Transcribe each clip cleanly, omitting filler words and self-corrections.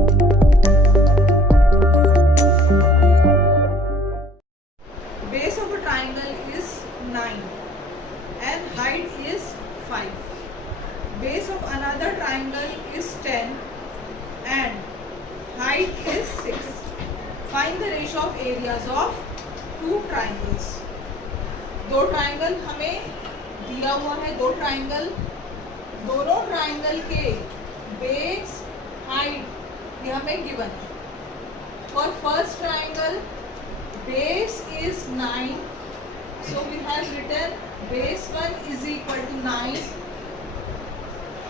Base of a triangle is 9 and height is 5. Base of another triangle is 10 and height is 6. Find the ratio of areas of two triangles. दो triangle हमें दिया हुआ है, दो triangle, दोनों triangle के base height ये हमें गिवन है. For first triangle base is 9, so we have written base 1 is equal to 9,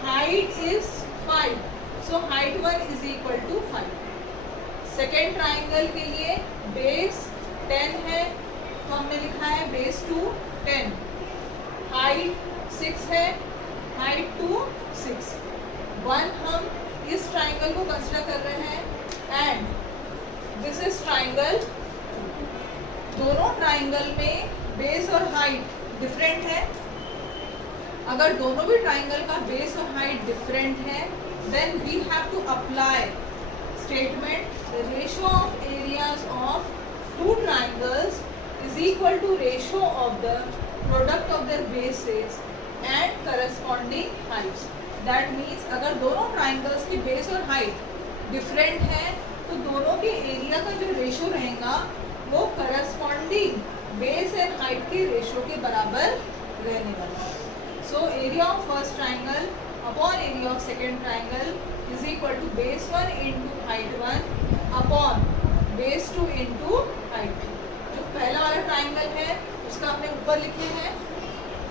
height is 5, so height 1 is equal to 5. Second triangle के लिए बेस 10 है तो हमने लिखा है बेस 2 10, हाइट 6 है, हाइट 2 6. 1 हम इस ट्राइंगल को कंसिडर कर रहे हैं एंड दिस इज ट्राइंगल. दोनों ट्राइंगल में बेस और हाइट डिफरेंट है. अगर दोनों भी ट्राइंगल का बेस और हाइट डिफरेंट है then we have to apply statement the ratio of areas of two triangles is equal to ratio of the product of their bases and corresponding heights. That means अगर दोनों triangles की base और height different है तो दोनों के area का जो रेशियो रहेगा वो करस्पॉन्डिंग बेस एंड हाइट के रेशियो के बराबर रहने वाला है. So area of first triangle upon area of second triangle is equal to base 1 into height 1 upon base 2 into height 2. जो पहला वाला ट्राइंगल है उसका हमने ऊपर लिखे हैं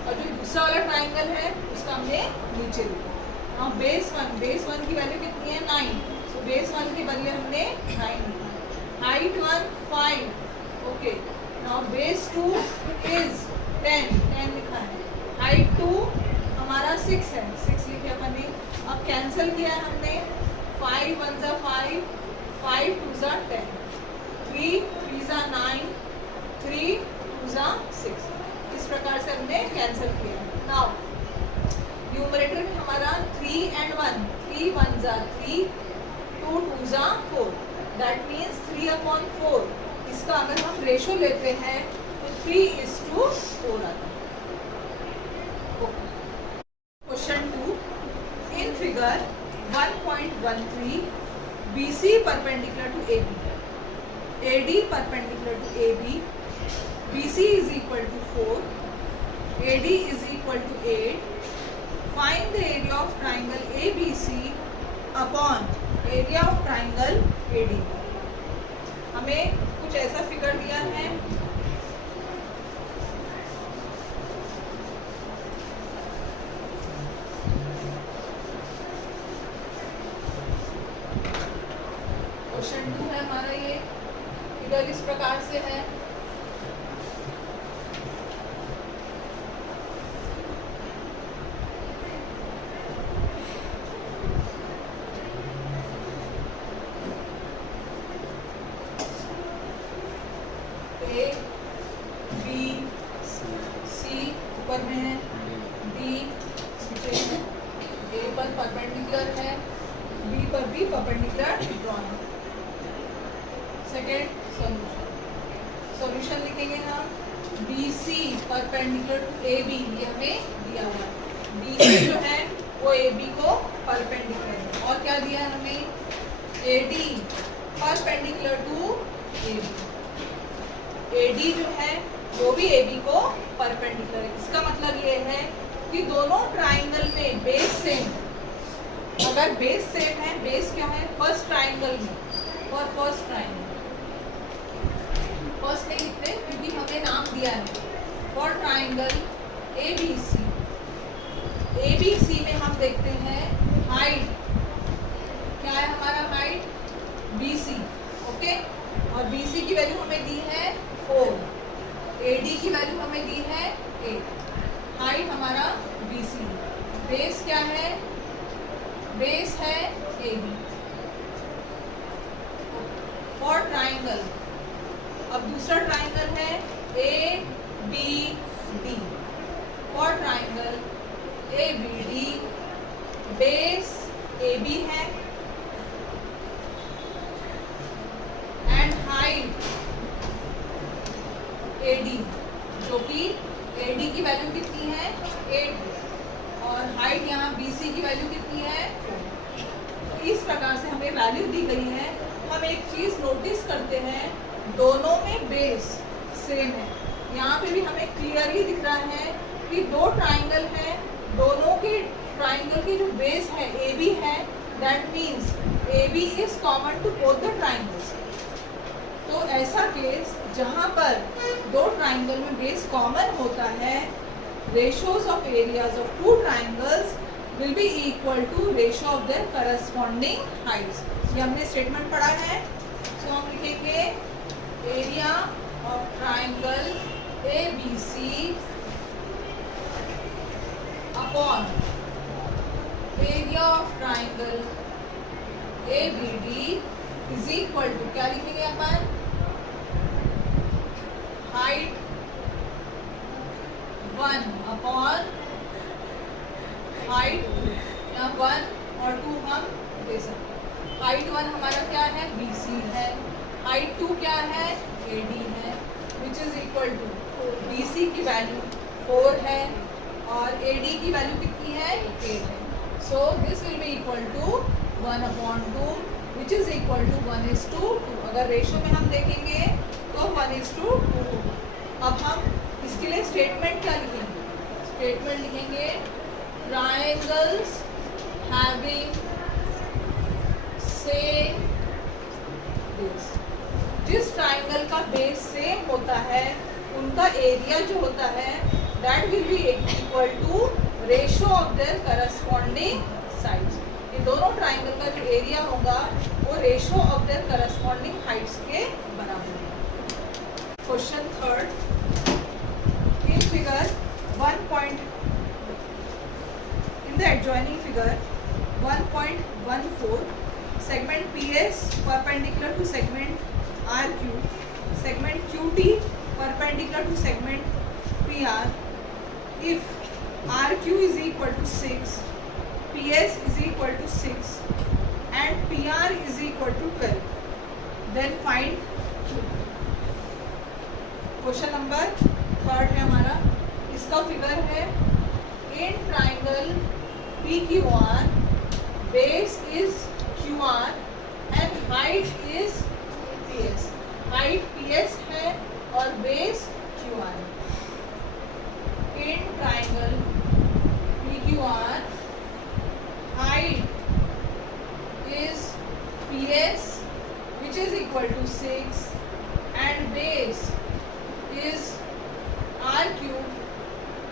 और जो दूसरा वाला ट्राइंगल है उसका हमने नीचे लिखा. हाँ, बेस 1 की वैल्यू कितनी है 9, सो बेस 1 के बदले हमने 9 लिखा. Height 1 5. Okay, now base 2 is 10 लिखा है. हाइट 2 हमारा 6 है, 6 लिखे अपन ने. अब कैंसिल किया है हमने. 5 1 जा 5, 5 2 जा 10, 3 3 जा 9, 3 2 जा 6. इस प्रकार से हमने कैंसिल किया. नाउ न्यूमरेटर में हमारा 3 and 1, 3 1 जा 3, 2 2 जा 4. That means 3/4. इसका अगर हम रेशो लेते हैं तो 3:4 आता है. Question 2. In figure 1.13 BC perpendicular to AB, AD perpendicular to AB, BC is equal to 4, AD is equal to 8. Find the area of triangle ABC upon area of triangle AD. हमें कुछ ऐसा figure दिया है. Question 2 है हमारा. ये figure इस प्रकार से है. A B C ऊपर में है, D नीचे है, A पर परपेंडिकुलर है, B पर भी परपेंडिकुलर ड्रॉन है. सेकेंड सॉल्यूशन लिखेंगे हम. BC परपेंडिकुलर टू AB, ये हमें दिया हुआ है. BC जो है वो AB को परपेंडिकुलर है. और क्या दिया है हमें? AD perpendicular to AB. AD जो है वो भी AB को परपेंडिकुलर है. इसका मतलब ये है कि दोनों ट्राइंगल में बेस सेम. अगर बेस सेम है, बेस क्या है फर्स्ट ट्राइंगल में, और फर्स्ट ट्राइंगल फर्स्ट नहीं लिखते क्योंकि हमें नाम दिया है. फॉर ट्राइंगल ABC में हम देखते हैं हाइट क्या है हमारा, हाइट BC. ओके, और BC की वैल्यू हमें दी है 4, AD की वैल्यू हमें दी है 8. हाइट हमारा BC. बेस क्या है? बेस है AB. फॉर ट्राइंगल, अब दूसरा ट्राइंगल है ABD. For triangle ABD base AB है, इस प्रकार से हमें वैल्यू दी गई है। हम एक चीज़ नोटिस करते हैं, दोनों में बेस सेम है। यहाँ पे भी हमें क्लियरली दिख रहा है कि दो ट्राइंगल हैं, दोनों के ट्राइंगल की जो बेस है ए बी है, that means A B is common to both the triangles. तो ऐसा केस जहाँ पर दो ट्राइंगल में बेस कॉमन होता है, ratios of areas of two triangles will be equal to ratio of their corresponding heights। ये हमने स्टेटमेंट पढ़ा है। सो हम लिखेंगे area of triangle ABC upon area of triangle ABD is equal to, क्या लिखेंगे अपन, हाइट 1 अपॉन हाइट 1 और 2 हम दे सकते हैं। हाइट 1 हमारा क्या है, BC है, हाइट 2 क्या है, AD है, which is equal to BC की वैल्यू 4 है और AD की वैल्यू कितनी है, 8 है। So this will be equal to 1 upon 2 which is equal to 1:2। अगर रेशो में हम देखेंगे तो 1:2। अब हम इसके लिए स्टेटमेंट क्या लिखेंगे, स्टेटमेंट लिखेंगे ट्राइंगल्स हैविंग सेम बेस। जिस ट्राइंगल का बेस सेम होता है उनका एरिया जो होता है that will be equal to ratio of their corresponding sides. ये दोनों ट्राइंगल का जो एरिया होगा वो ratio of their corresponding Heights के बराबर होगा। Question third, in figure 1. In the adjoining figure 1.14, segment PS perpendicular to segment RQ, segment QT perpendicular to segment PR. If RQ is equal to 6, PS is equal to 6 and PR is equal to 12, then find Q। Question number third है हमारा, इसका figure है in triangle PQR base is QR and height is PS। Height PS है और base QR है। In triangle PQR height is PS which is equal to 6 and base is R cube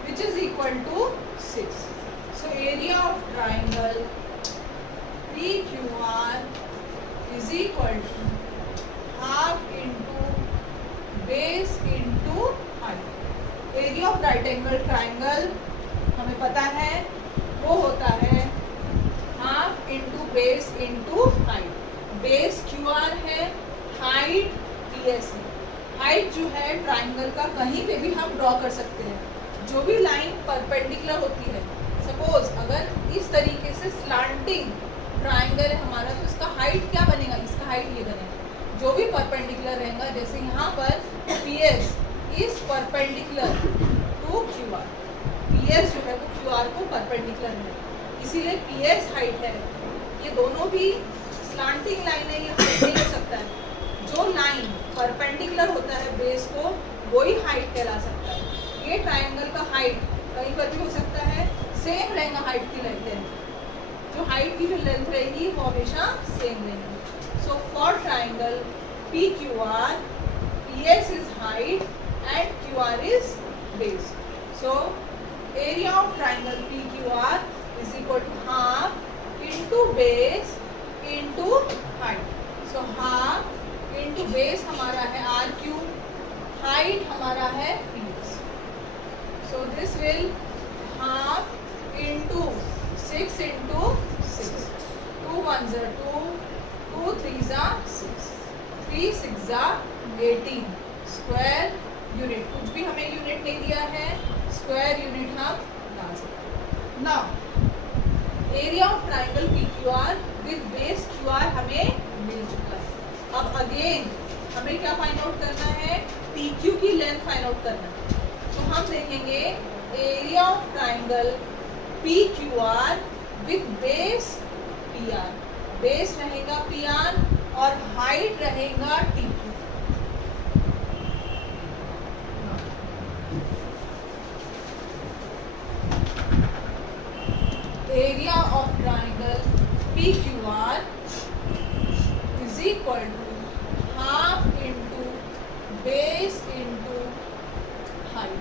which is equal to 6. So area of triangle PQR is equal to half into base into height. Area of right angle triangle हमें पता है वो होता है half into base into height. Base QR है, height PS है। Height जो है ट्राइंगल का कहीं पे भी हम ड्रॉ कर सकते हैं। जो भी लाइन परपेंडिकुलर होती है, सपोज अगर इस तरीके से स्लांटिंग ट्राइंगल है हमारा, तो इसका हाइट क्या बनेगा, इसका हाइट ये बनेगा। जो भी परपेंडिकुलर रहेगा, जैसे यहाँ पर PS is perpendicular to QR, PS जो है वो QR को परपेंडिकुलर है, इसीलिए PS हाइट है। ये दोनों भी स्लांटिंग लाइन है, ये हाइट नहीं हो सकता है। जो लाइन परपेंडिकुलर होता है बेस को, वही हाइट कहला सकता है। ये ट्राइंगल का हाइट कहीं पर भी हो सकता है, सेम रहेगा हाइट की लेंथ। जो हाइट की जो लेंथ रहेगी वो हमेशा सेम रहेगी। So for triangle PQR, PS is height and QR is base. So area of triangle PQR is equal to half into base into height. So half into base हमारा है RQ, height हमारा है PS। So this will half into 6 into 6, 2 1 2, 2 3 6, 3 6 18 square unit. कुछ भी हमें unit नहीं दिया है, स्क्वायर यूनिट हम डाल सकते हैं। Now area of triangle PQR with base QR हमें मिल चुका है। अब अगेन हमें क्या फाइंड आउट करना है, PQ की लेंथ फाइंड आउट करना है। तो हम देखेंगे area of triangle PQR with base PR। Base रहेगा पी आर और हाइट रहेगा T Q. Area of triangle P Q R is equal to half into base into height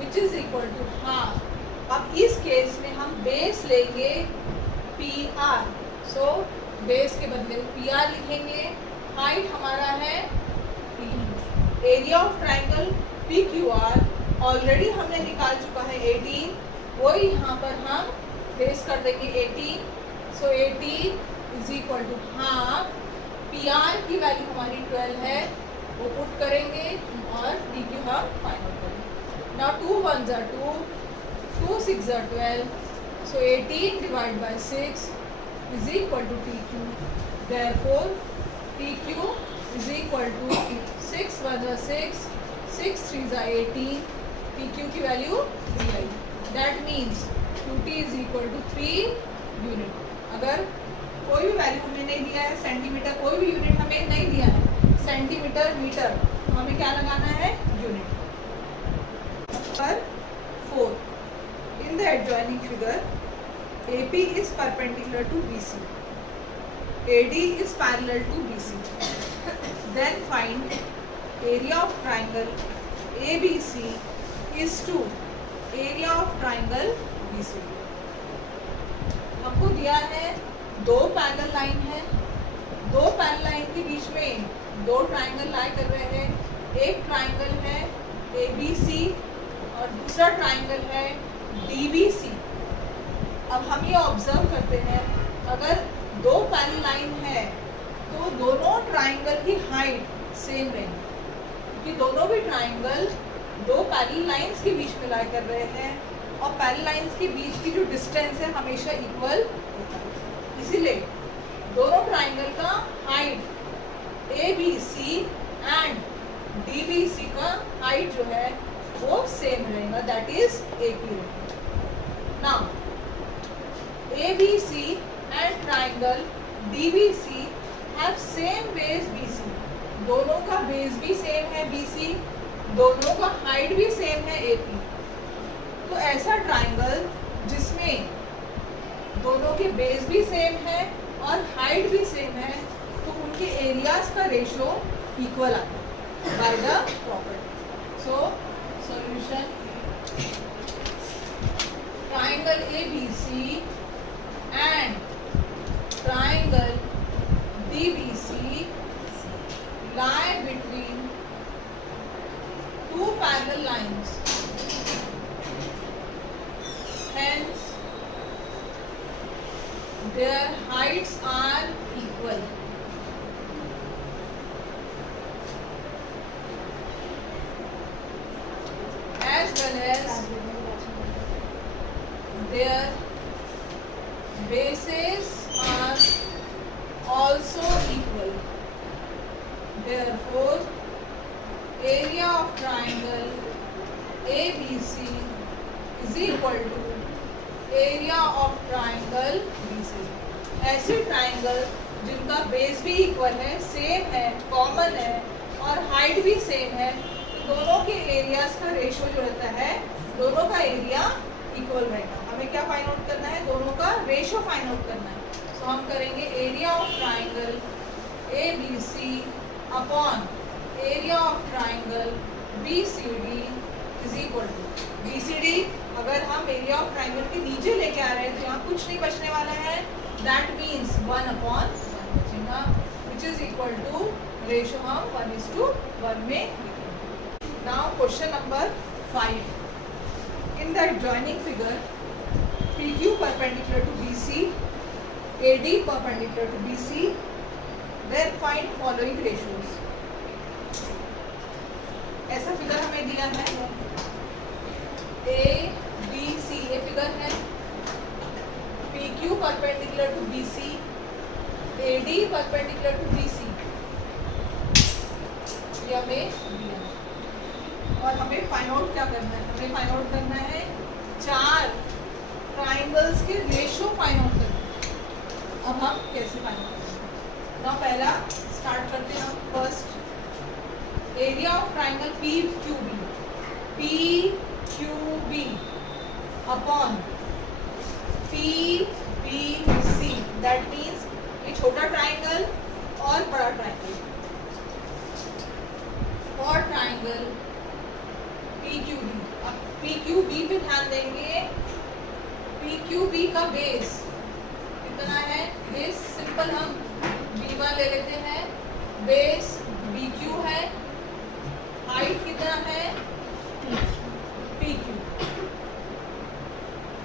which is equal to half. अब इस case में हम base लेंगे P R, so base के बदले पी आर लिखेंगे, हाइट हमारा है T. Area of triangle P Q are already हमने निकाल चुका है 18, वही यहाँ पर हम बेस कर देंगे 18, so 18 is equal to half. P R की वैल्यू हमारी 12 है, वो पुट करेंगे और टी क्यू हम फाइंड आउट करेंगे। Now 2 1s are 2, 2 6s are 12, so 18 divided by 6 is equal to TQ. Therefore, TQ is equal to 6 1s are 6, 6 3s are 18, TQ की value 3 I. That means QT is equal to 3 unit. अगर कोई भी value हमें नहीं दिया है, centimetre कोई भी यूनिट हमें नहीं दिया है, सेंटीमीटर मीटर, तो हमें क्या लगाना है unit. Number 4, in the adjoining figure AP is perpendicular to BC, AD is parallel to BC, then find area of triangle ABC is to area of triangle BCD। हमको दिया है दो पैरेलल लाइन है, दो पैरेलल लाइन के बीच में दो triangle लाई कर रहे हैं। एक ट्राइंगल है ABC और दूसरा ट्राइंगल है DBC। अब हम ये ऑब्जर्व करते हैं, अगर दो पैरेलल लाइन है तो दोनों ट्राइंगल की हाइट सेम रहेगी, क्योंकि दोनों भी ट्राइंगल दो पैरेलल लाइंस के बीच में लाई कर रहे हैं और पैरेलल लाइंस के बीच की जो डिस्टेंस है हमेशा इक्वल होता है। इसीलिए दोनों ट्राइंगल का हाइट ABC एंड DBC का हाइट जो है वो सेम रहेगा, दैट इज AP रहेगा। Now ABC and triangle DBC have same base BC, दोनों का बेस भी सेम है BC, दोनों का हाइट भी सेम है AP। तो ऐसा ट्राइंगल जिसमें दोनों के बेस भी सेम है और हाइट भी सेम है, तो उनके एरियाज का रेशो इक्वल आता है by the property. So solution, triangle ABC and triangle DBC lie between two parallel lines, hence their heights are equal. As well as their bases are also equal. Therefore, area of triangle ABC is equal to area of triangle BC। ऐसे triangle जिनका base भी equal है, same है, common है और height भी same है, तो दोनों के एरियाज का रेशो जो रहता है, दोनों का एरिया इक्वल रहेगा। हमें क्या फाइंड आउट करना है, दोनों का रेशो फाइंड आउट करना है। तो हम करेंगे area of triangle ABC upon area of triangle BCD is equal to BCD। अगर हम एरिया ऑफ ट्राइंगल के नीचे लेके आ रहे हैं तो यहाँ कुछ नहीं बचने वाला है, दैट मीन्स 1/1 बचेगा, which is equal to ratio हम 1:1 में लिखेंगे। Now question number 5, in the adjoining figure PQ perpendicular to BC, AD perpendicular to BC, then find following ratios। ऐसा फिगर हमें दिया है ABC, ये फिगर है PQ perpendicular to BC, AD perpendicular to BC, ये हमें दिया है। और हमें फाइंड आउट क्या करना है, हमें फाइंड आउट करना है चार ट्राइंगल्स के रेशो फाइंड आउट करना है। अब हम कैसे फाइंड करेंगे ना, पहला स्टार्ट करते हैं हम first area of triangle P Q B upon PBC, that means ये छोटा ट्राइंगल और बड़ा ट्राइंगल, और ट्राइंगल PQB। अब PQB पे ध्यान देंगे, PQB का बेस कितना है, बेस सिंपल हम B1 ले लेते हैं, बेस BQ है, हाइट कितना है PQ,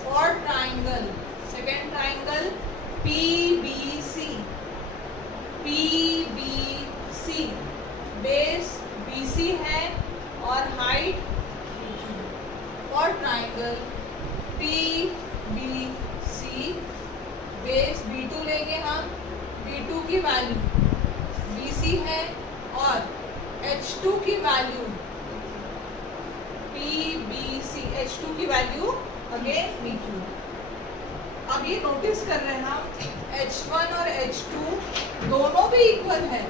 और triangle second triangle PBC base BC है और हाइट, और ट्राइंगल PBC बेस B2 लेंगे हम, B2 की वैल्यू BC है और H2 की वैल्यू PBC, H2 की वैल्यू अगेन BQ। अब ये नोटिस कर रहे हैं हम H1 और H2 दोनों भी इक्वल है,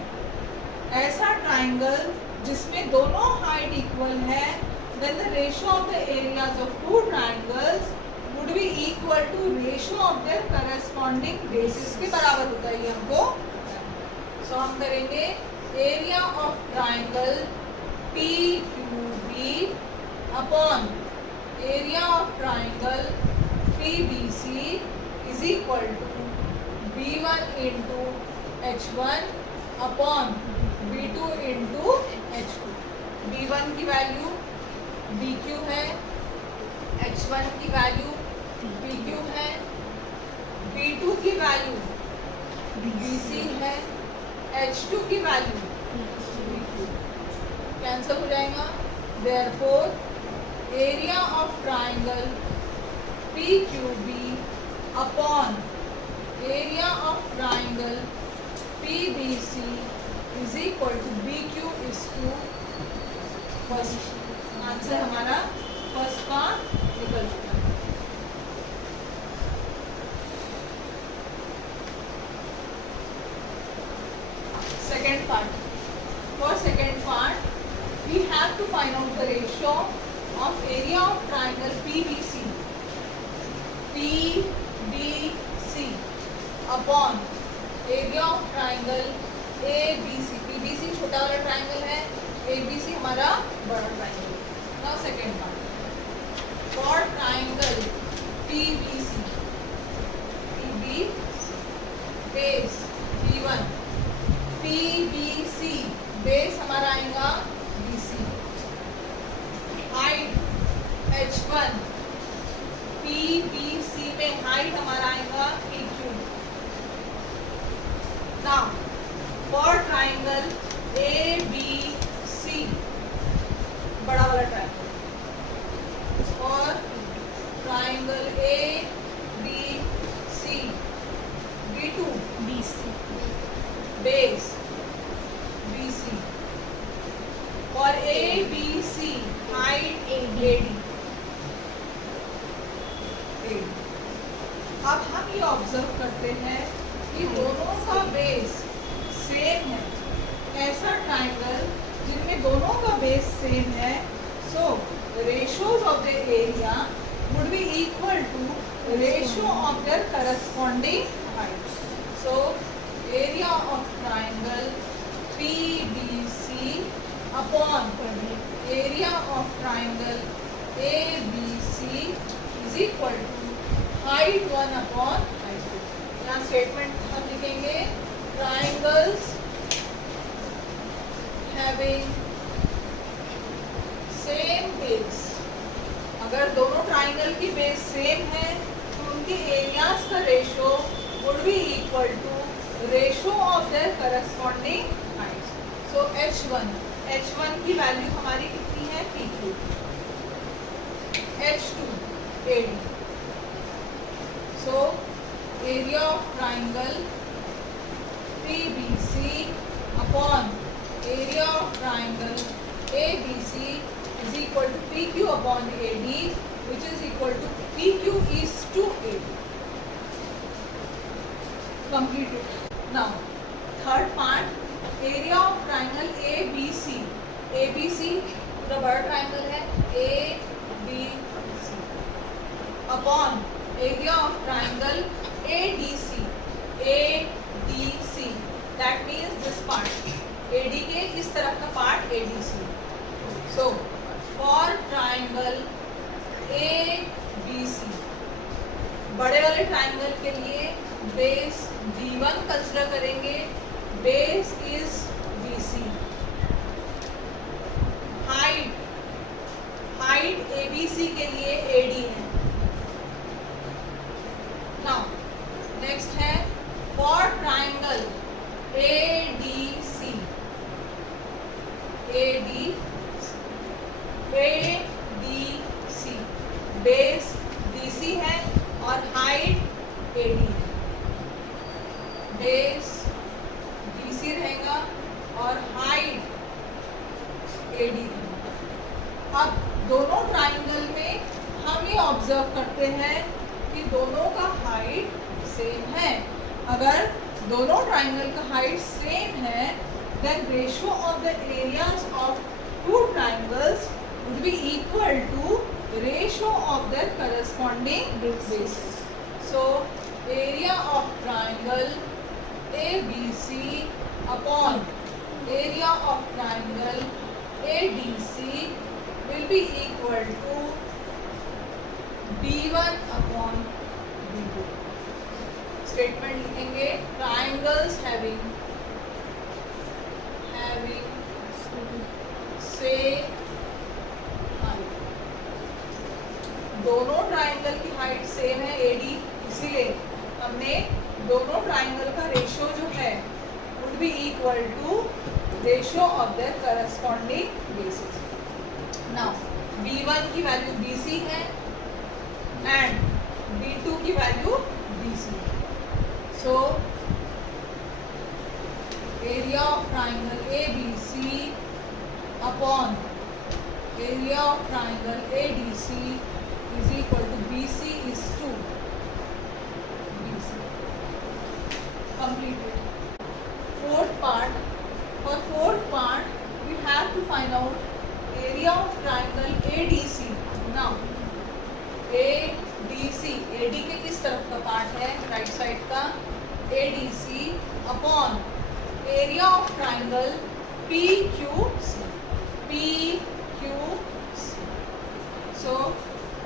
ऐसा ट्राइंगल जिसमें दोनों हाइट इक्वल है, then the ratio of the areas of two triangles would be equal to ratio of their corresponding bases के बराबर होता है ये हमको। सो हम करेंगे area of triangle PQB upon area of triangle PBC is equal to B1 into H1 upon B2 into H2। B1 की value BQ है, H1 की वैल्यू BQ है, B2 की वैल्यू BC है, H2 की वैल्यू BQ। कैंसिल हो जाएगा, therefore area of triangle PQB upon area of triangle PBC is equal to BQ is to first. Answer हमारा फर्स्ट का निकल चुका है। Second part, for second part we have to find out the ratio of area of triangle PBC upon area of triangle ABC। PBC छोटा वाला triangle है, ABC हमारा बड़ा triangle. Now second part, for triangle PBC base B1, PBC base हमारा आएगा BC, height H1, PBC में height हमारा आएगा PQ। Now for triangle ABC बड़ा वाला ट्राइंगल, और triangle ABC B2 BC base BC और ABC हाइट AD। अब हम ये ऑब्जर्व करते हैं कि दोनों का बेस सेम है, ऐसा ट्राइंगल जिनमें दोनों का बेस सेम है, सो ratios of the area would be equal to ratio of their corresponding heights. So area of triangle PBC upon area of triangle ABC is equal to height 1 upon height 2। यहाँ statement हम लिखेंगे triangles having same base। अगर दोनों triangle की base same है तो उनके areas का ratio would be equal to ratio of their corresponding Heights. So H1 की वैल्यू हमारी कितनी है PQ, H2 AD। So area of triangle PBC upon area of triangle ABC is equal to PQ upon AD, which is equal to PQ is to AD। completed. Now third part, area of triangle ABC. ABC पूरा बड़ा triangle है ABC upon area of triangle ADC. ADC that means this part, AD के इस तरफ का part ADC. So for triangle ABC, बड़े वाले triangle के लिए बेस B1 कंसिडर करेंगे. Base is BC. Height ABC के लिए AD है. नाउ नेक्स्ट है for triangle ADC. Base DC है और हाइट AD है. बेस DC रहेगा और हाइट AD रहेगा. अब दोनों ट्राइंगल में हम ये ऑब्जर्व करते हैं कि दोनों का हाइट सेम है. अगर दोनों ट्राइंगल का हाइट सेम है, then ratio of the areas of two triangles would be equal to ratio of their corresponding bases. So area of triangle ABC upon area of triangle ADC will be equal to B1 upon B2. Statement लिखेंगे, triangles having same height. दोनों triangle की height same है AD, इसीलिए हमने दोनों triangle का ratio जो है would be equal to ratio of their corresponding bases. Now B1 की वैल्यू BC है and B2 की value BC. So area of triangle ABC upon area of triangle ADC is equal to BC is 2. BC completed. Fourth part. For fourth part we have to find out area of triangle ADC. Now ADC, AD के किस तरफ का part है, right side का. ADC upon area of triangle PQC. So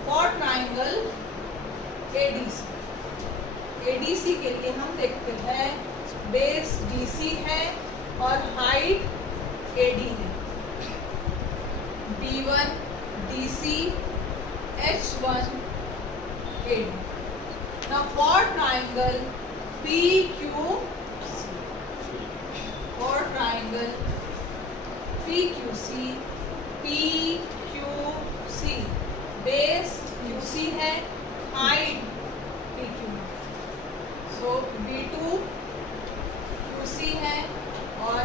for triangle ADC, ADC के लिए हम देखते हैं बेस DC है और हाइट AD है. B1 DC H1 AD. Now for triangle PQC, for triangle PQC, base QC है, height PQ. So B2 QC है और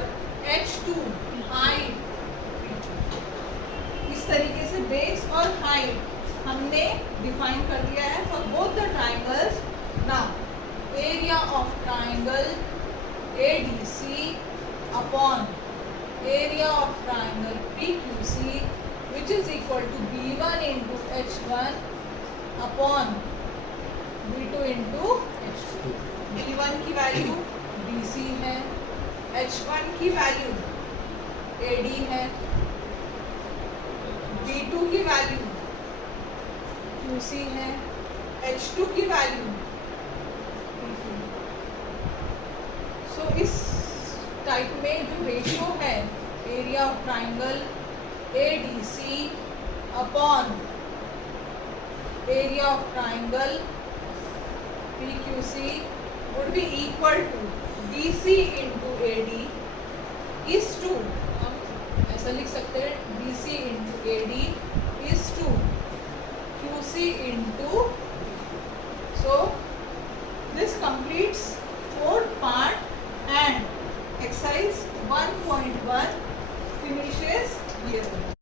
H2 हाइट PQ. इस तरीके से बेस और हाइट हमने डिफाइन कर दिया है for both the triangles. Now area of triangle ADC upon area of triangle PQC which is equal to B1 into H1 upon B2 into H2. B1 की value BC है, H1 की value AD है, B2 की value QC है, H2 की value PQ. सो इस type में जो रेशियो है area of triangle ADC upon area of triangle PQC would be equal to BC into AD is to, हम ऐसा लिख सकते हैं BC into AD is to QC into. So this completes fourth part and exercise 1.1 finishes here.